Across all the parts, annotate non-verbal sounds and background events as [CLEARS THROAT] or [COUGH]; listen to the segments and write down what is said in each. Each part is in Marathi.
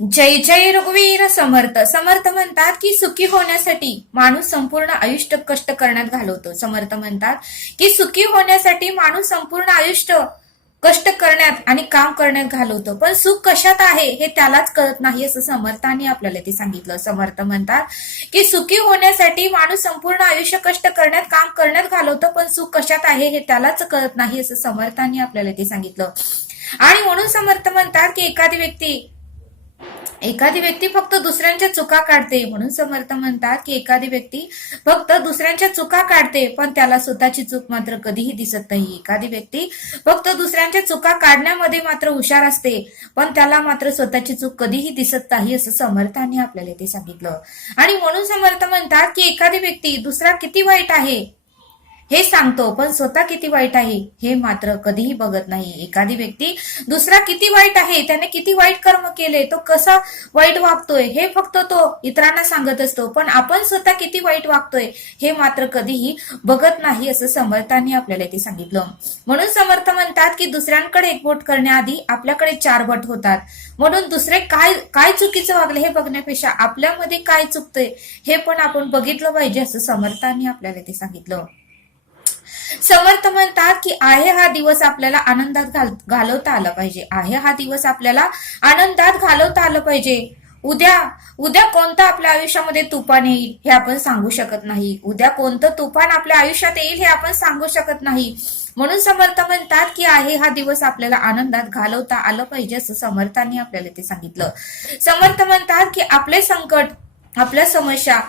जय जय रघुवीर समर्थ. समर्थ म्हणतात की सुखी होण्यासाठी माणूस संपूर्ण आयुष्य कष्ट करण्यात घालवतो. समर्थ म्हणतात की सुखी होण्यासाठी माणूस संपूर्ण आयुष्य कष्ट करण्यात आणि काम करण्यात घालवतो. पण सुख कशात आहे हे त्यालाच कळत नाही असं समर्थाने आपल्याला ते सांगितलं. समर्थ म्हणतात की सुखी होण्यासाठी माणूस संपूर्ण आयुष्य कष्ट करण्यात काम करण्यात घालवतो पण सुख कशात आहे हे त्यालाच कळत नाही असं समर्थाने आपल्याला ते सांगितलं. आणि म्हणून समर्थ म्हणतात की एखादी व्यक्ती एखादी व्यक्ती फक्त दुसऱ्यांच्या चुका काढते म्हणून समर्थ म्हणतात की एखादी व्यक्ती फक्त दुसऱ्यांच्या चुका काढते पण त्याला स्वतःची चूक मात्र कधीही दिसत नाही. एखादी व्यक्ती फक्त दुसऱ्यांच्या चुका काढण्यामध्ये मात्र हुशार असते पण त्याला मात्र स्वतःची चूक कधीही दिसत नाही असं समर्थांनी आपल्याला ते सांगितलं. आणि म्हणून समर्थ म्हणतात की एखादी व्यक्ती दुसरा किती वाईट आहे हे सांगतो पण स्वतः किती वाईट आहे हे मात्र कधीही बघत नाही. एखादी व्यक्ती दुसरा किती वाईट आहे त्याने किती वाईट कर्म केले तो कसा वाईट वागतोय हे फक्त तो इतरांना सांगत असतो. पण आपण स्वतः किती वाईट वागतोय हे मात्र कधीही बघत नाही असं समर्थांनी आपल्याला ते सांगितलं. म्हणून समर्थ म्हणतात की दुसऱ्यांकडे एकबोट करण्याआधी आपल्याकडे चार बट होतात. म्हणून दुसरे काय काय चुकीचं वागले हे बघण्यापेक्षा आपल्यामध्ये काय चुकतंय हे पण आपण बघितलं पाहिजे असं समर्थांनी आपल्याला ते सांगितलं. समर्थ म्हणतात की आहे हा दिवस आपल्याला आनंदात घाल घालवता आला पाहिजे. आहे हा दिवस आपल्याला आनंदात घालवता आलं पाहिजे. उद्या उद्या कोणतं आपल्या आयुष्यामध्ये तुफान येईल हे आपण सांगू शकत नाही. उद्या कोणतं तुफान आपल्या आयुष्यात येईल हे आपण सांगू शकत नाही. म्हणून समर्थ म्हणतात की आहे हा दिवस आपल्याला आनंदात घालवता आलं पाहिजे असं समर्थांनी आपल्याला ते सांगितलं. समर्थ म्हणतात की आपले संकट आपल्या समस्या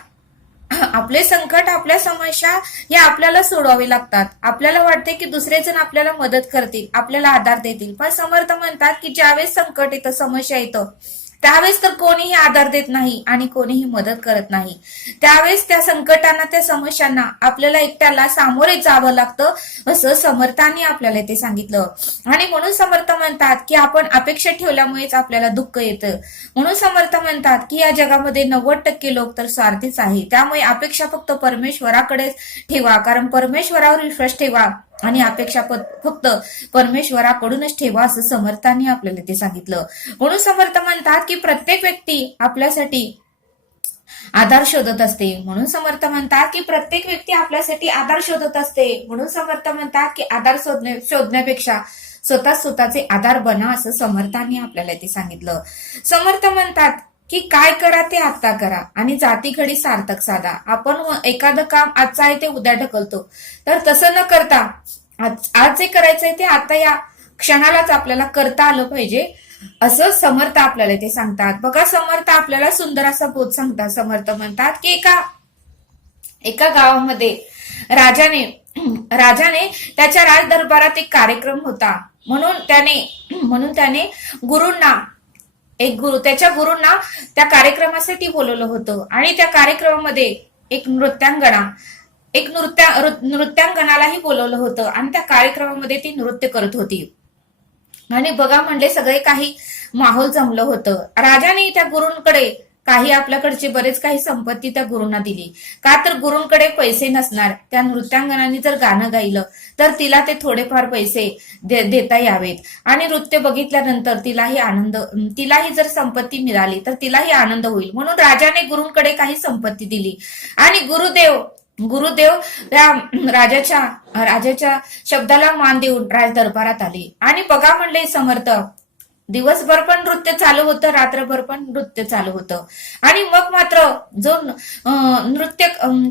[CLEARS THROAT] आपले संकट आपल्या समस्या हे आपल्याला सोडवावे लागतात. आपल्याला वाटते की दुसरे जण आपल्याला मदत करतील आपल्याला आधार देतील. पण समर्थ म्हणतात की ज्यावेळेस संकट येतं समस्या येतं त्यावेळेस तर कोणीही आधार देत नाही आणि कोणीही मदत करत नाही. त्यावेळेस त्या संकटांना त्या समस्यांना आपल्याला एकट्याला सामोरे जावं लागतं असं समर्थांनी आपल्याला ते सांगितलं. आणि म्हणून समर्थ म्हणतात की आपण अपेक्षा ठेवल्यामुळेच आपल्याला दुःख येतं. म्हणून समर्थ म्हणतात की या जगामध्ये नव्वद टक्के लोक तर स्वार्थीच आहे त्यामुळे अपेक्षा फक्त परमेश्वराकडेच ठेवा. कारण परमेश्वरावर विश्वास ठेवा. आणि अपेक्षा फक्त परमेश्वराकडूनच ठेवा असं समर्थांनी आपल्याला ते सांगितलं. म्हणून समर्थ म्हणतात की प्रत्येक व्यक्ती आपल्यासाठी आधार शोधत असते. म्हणून समर्थ म्हणतात की प्रत्येक व्यक्ती आपल्यासाठी आधार शोधत असते. म्हणून समर्थ म्हणतात की आधार शोधण्या शोधण्यापेक्षा स्वतः स्वतःचे आधार बना असं समर्थांनी आपल्याला ते सांगितलं. समर्थ म्हणतात की काय करा ते आता करा आणि जाती घडी सार्थक साधा. आपण एखादं काम आजचं आहे ते उद्या ढकलतो. तर तसं न करता आज आज जे करायचंय ते आता या क्षणालाच आपल्याला करता आलं पाहिजे. असं समर्थ आपल्याला ते सांगतात. बघा समर्थ आपल्याला सुंदर असा बोध सांगतात. समर्थ म्हणतात की एका एका गावामध्ये राजाने राजाने त्याच्या राजदरबारात एक कार्यक्रम होता. म्हणून त्याने म्हणून त्याने गुरुंना एक गुरु त्याच्या गुरूंना त्या कार्यक्रमासाठी बोलवलं होतं. आणि त्या कार्यक्रमामध्ये एक नृत्यांगणा एक नृत्या नृत्यांगणालाही बोलवलं होतं. आणि त्या कार्यक्रमामध्ये ती नृत्य करत होती. आणि बघा म्हणले सगळे काही माहोल जमलं होतं. राजाने त्या गुरूंकडे काही आपल्याकडची बरेच काही संपत्ती त्या गुरुंना दिली. का तर गुरुंकडे पैसे नसणार. त्या नृत्यांगणाने जर गाणं गायलं तर तिला ते थोडेफार पैसे दे- देता यावेत. आणि नृत्य बघितल्यानंतर तिलाही आनंद तिलाही जर संपत्ती मिळाली तर तिलाही आनंद होईल. म्हणून राजाने गुरुंकडे काही संपत्ती दिली. आणि गुरुदेव गुरुदेव त्या राजाच्या राजाच्या शब्दाला मान देऊन राज दरबारात आले. आणि बघा म्हणले समर्थ दिवसभर पण नृत्य चालू होतं रात्रभर पण नृत्य चालू होतं. आणि मग मात्र जो नृत्य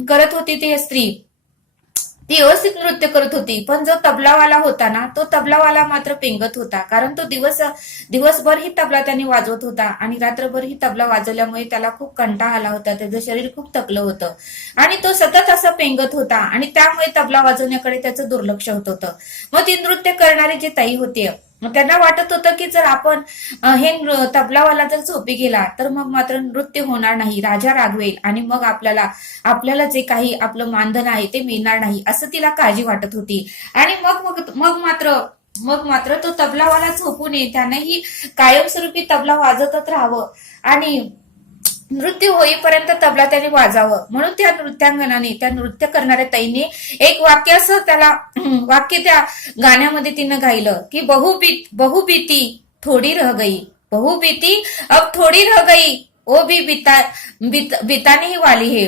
करत होती ती स्त्री ती व्यवस्थित नृत्य करत होती. पण जो तबलावाला होता ना तो तबलावाला मात्र पेंगत होता. कारण तो दिवस दिवसभर ही तबला त्याने वाजवत होता आणि रात्रभर ही तबला वाजवल्यामुळे त्याला खूप कंटाळा आला होता त्याचं शरीर खूप थकलं होतं. आणि तो सतत असं पेंगत होता आणि त्यामुळे तबला वाजवण्याकडे त्याचं दुर्लक्ष होत होतं. मग ती नृत्य करणारी जी ताई होती त्यांना वाटत होतं की जर आपण हे तबलावाला जर झोपी गेला तर मग मात्र नृत्य होणार नाही राजा रागवेल आणि मग आपल्याला आपल्याला जे काही आपलं मानधन आहे ते मिळणार नाही असं तिला काळजी वाटत होती. आणि मग मग मग मात्र मग मात्र तो तबलावाला झोपू नये त्यानंही कायमस्वरूपी तबला वाजतच राहावं. आणि नृत्य होईपर्यंत तबला त्याने वाजावं. म्हणून त्या नृत्यांगणाने त्या नृत्य करणाऱ्या ताईने एक वाक्य असं त्याला वाक्य त्या गाण्यामध्ये तिनं गायलं की बहुबीत बहुबीती थोडी रह गई. बहुबीती अब थोड़ी रह गई ओ भी बिता बित, बिताने ही वाली है.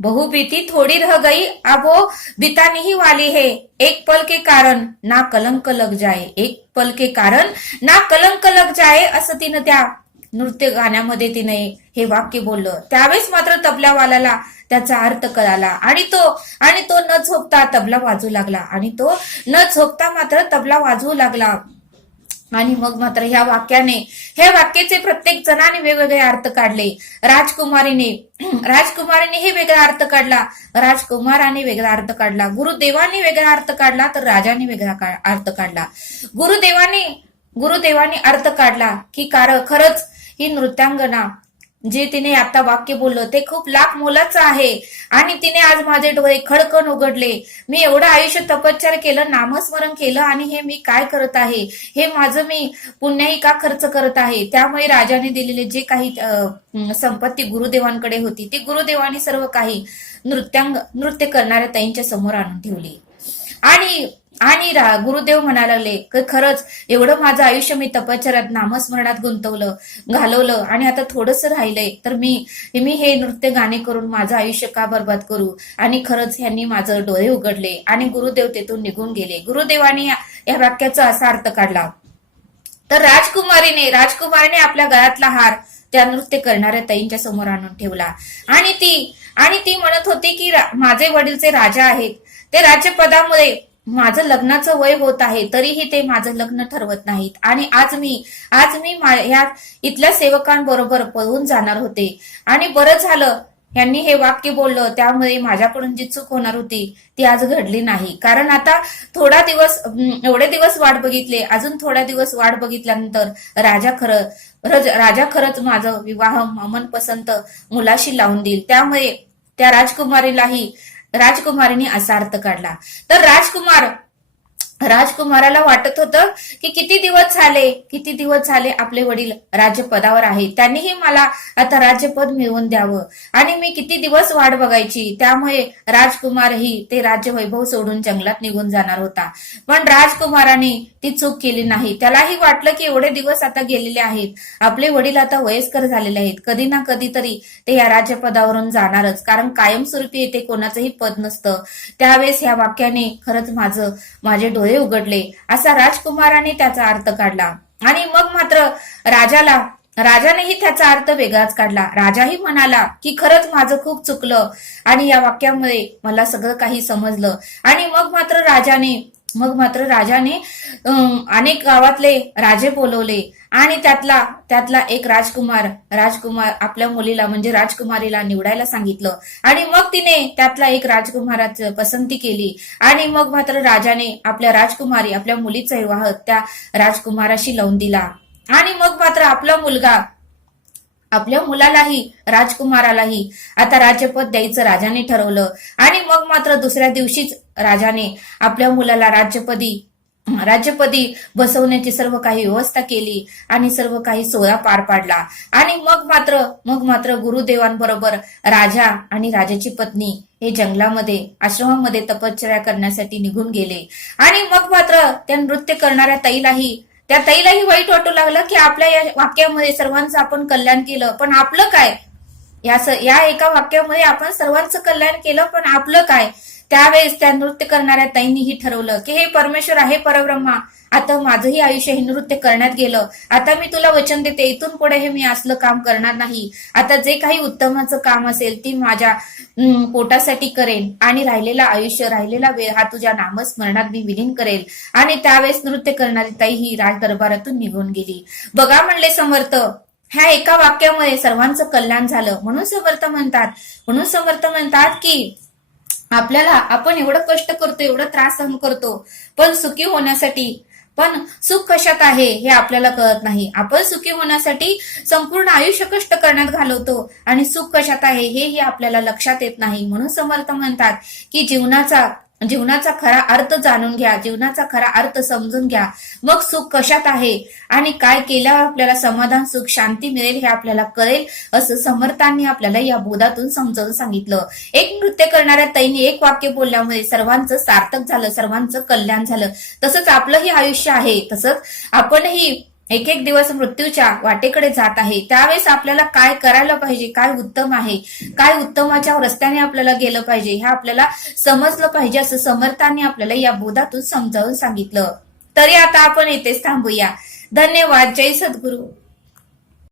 बहुबीती थोड़ी रह गई अब वो बिताने ही वाली है. एक पल के कारण ना कलंक लग जाए एक पल के कारण ना कलंक लग जाए असं तिनं त्या नृत्य गाण्यामध्ये तिने हे वाक्य बोललं. त्यावेळेस मात्र तबल्यावाल्याला त्याचा अर्थ कळाला आणि तो आणि तो न झोपता तबला वाजू लागला. आणि तो न झोपता मात्र तबला वाजवू लागला. आणि मग मात्र ह्या वाक्याने ह्या वाक्याचे प्रत्येक जणाने वेगवेगळे अर्थ काढले. राजकुमारीने [CLEARS THROAT] राजकुमारीने हे वेगळा अर्थ काढला. राजकुमाराने वेगळा अर्थ काढला. गुरुदेवाने वेगळा अर्थ काढला तर राजाने वेगळा अर्थ काढला. गुरुदेवाने गुरुदेवाने अर्थ काढला की कार खरंच ही नृत्यांगना जे तिने आता वाक्य बोललं ते खूप लाख मोलाचं आहे. आणि तिने आज माझे डोळे खडकन उघडले. मी एवढं आयुष्य तपश्चार केलं नामस्मरण केलं आणि हे मी काय करत आहे? हे माझं मी पुण्याही का खर्च करत आहे? त्यामुळे राजाने दिलेले जे काही अं, संपत्ती गुरुदेवांकडे होती ती गुरुदेवाने सर्व काही नृत्यांग नृत्य करणाऱ्या ताईंच्या समोर आणून ठेवली. आणि आणि रा- गुरुदेव म्हणायला लागले की खरंच एवढं माझं आयुष्य मी तपश्चर्यात नामस्मरणात गुंतवलं घालवलं आणि आता थोडस राहिलंय तर मी मी हे नृत्य गाणे करून माझं आयुष्य का बर्बाद करू? आणि खरंच ह्यांनी माझं डोळे उघडले आणि गुरुदेव तेथून निघून गेले. गुरुदेवाने या वाक्याचा असा अर्थ काढला तर राजकुमारीने राजकुमारीने आपल्या गळ्यातला हार त्या नृत्य करणाऱ्या ताईंच्या समोर आणून ठेवला. आणि ती आणि ती म्हणत होती की माझे वडीलचे राजा आहेत. ते राज्यपदामुळे माझं लग्नाचं वय होत आहे तरीही ते माझं लग्न ठरवत नाहीत. आणि आज मी आज मी मा- ह्या इथल्या सेवकांबरोबर पळून जाणार होते. आणि बरं झालं यांनी हे वाक्य बोललं त्यामुळे माझ्याकडून जी चूक होणार होती ती आज घडली नाही. कारण आता थोडा दिवस एवढे दिवस वाट बघितले अजून थोड्या दिवस वाट बघितल्यानंतर राजा खरं राजा खरंच माझं विवाह मनपसंत मुलाशी लावून देईल. त्यामुळे त्या राजकुमारीलाही राजकुमारीने असा अर्थ काढला. तर राजकुमार राजकुमाराला वाटत होतं की किती दिवस झाले किती दिवस झाले आपले वडील राज्यपदावर आहेत. त्यांनीही मला आता राज्यपद मिळवून द्यावं. आणि मी किती दिवस वाट बघायची? त्यामुळे राजकुमारही ते राज्य वैभव सोडून जंगलात निघून जाणार होता. पण राजकुमाराने ती चूक केली नाही. त्यालाही वाटलं की एवढे दिवस आता गेलेले आहेत. आपले वडील आता वयस्कर झालेले आहेत. कधी ना कधीतरी ते या राज्यपदावरून जाणारच. कारण कायमस्वरूपी येथे कोणाचंही पद नसतं. त्यावेळेस ह्या वाक्याने खरंच माझं माझे डोळे उघडले. असा राजकुमाराने त्याचा अर्थ काढला. आणि मग मात्र राजाला राजानेही त्याचा अर्थ वेगळाच काढला. राजाही म्हणाला की खरंच माझं खूप चुकलं आणि या वाक्यामुळे मला सगळं काही समजलं. आणि मग मात्र राजाने मग मात्र राजाने अनेक गावातले राजे बोलवले आणि त्यातला त्यातला एक राजकुमार राजकुमार आपल्या मुलीला म्हणजे राजकुमारीला निवडायला सांगितलं. आणि मग तिने त्यातला एक राजकुमाराच पसंती केली. आणि मग मात्र राजाने आपल्या राजकुमारी आपल्या मुलीचा विवाह त्या राजकुमाराशी लावून दिला. आणि मग मात्र आपला मुलगा आपल्या मुलालाही राजकुमारालाही आता राज्यपद द्यायचं राजाने ठरवलं. आणि मग मात्र दुसऱ्या दिवशीच राजाने आपल्या मुलाला राज्यपदी राज्यपदी बसवण्याची सर्व काही व्यवस्था केली आणि सर्व काही सोहळा पार पाडला. आणि मग मात्र मग मात्र गुरुदेवांबरोबर राजा आणि राजाची पत्नी हे जंगलामध्ये आश्रमामध्ये तपश्चर्या करण्यासाठी निघून गेले. आणि मग मात्र त्या नृत्य करणाऱ्या ताईलाही त्या ताईलाही वाईट वाटू लागलं की आपल्या या वाक्यामध्ये सर्वांचं आपण कल्याण केलं. पण आपलं काय? या या एका वाक्यामध्ये आपण सर्वांचं कल्याण केलं पण आपलं काय? त्यावेळेस त्या नृत्य करणाऱ्या ताईंनीही ठरवलं की हे परमेश्वर आहे परब्रह्मा आता माझंही आयुष्य हे नृत्य करण्यात गेलं. आता मी तुला वचन देते इथून पुढे हे मी असलं काम करणार नाही. आता जे काही उत्तमाचं काम असेल ती माझ्या पोटासाठी करेन. आणि राहिलेला आयुष्य राहिलेला वेळ हा तुझ्या नामस्मरणात मी विलीन करेल. आणि त्यावेळेस नृत्य करणारी ताई ही राज दरबारातून निघून गेली. बघा म्हणले समर्थ ह्या एका वाक्यामुळे सर्वांचं कल्याण झालं. म्हणून समर्थ म्हणतात म्हणून समर्थ म्हणतात की आपल्याला आपण एवढं कष्ट करतो एवढा त्रास सहन करतो पण सुखी होण्यासाठी पण सुख कशात आहे हे आपल्याला कळत नाही. आपण सुखी होण्यासाठी संपूर्ण आयुष्य कष्ट करण्यात घालवतो आणि सुख कशात आहे हेही आपल्याला लक्षात येत नाही. म्हणून समर्थ म्हणतात की जीवनाचा जीवनाचा खरा अर्थ जाणून घ्या जीवनाचा खरा अर्थ समजून घ्या. मग सुख कशात आहे? आणि काय केल्यावर आपल्याला समाधान सुख शांती मिळेल हे आपल्याला कळेल असं समर्थांनी आपल्याला या बोधातून समजावून सांगितलं. एक नृत्य करणाऱ्या ताईने एक वाक्य बोलल्यामुळे सर्वांचं सार्थक झालं सर्वांचं कल्याण झालं. तसंच आपलंही आयुष्य आहे. तसंच आपणही एक एक दिवस मृत्यूच्या वाटेकडे जात आहे. त्यावेळेस आपल्याला काय करायला पाहिजे? काय उत्तम आहे? काय उत्तमाच्या रस्त्याने आपल्याला गेलं पाहिजे? हे आपल्याला समजलं पाहिजे असं समर्थांनी आपल्याला या बोधातून समजावून सांगितलं. तरी आता आपण येथेच थांबूया. धन्यवाद. जय सद्गुरू.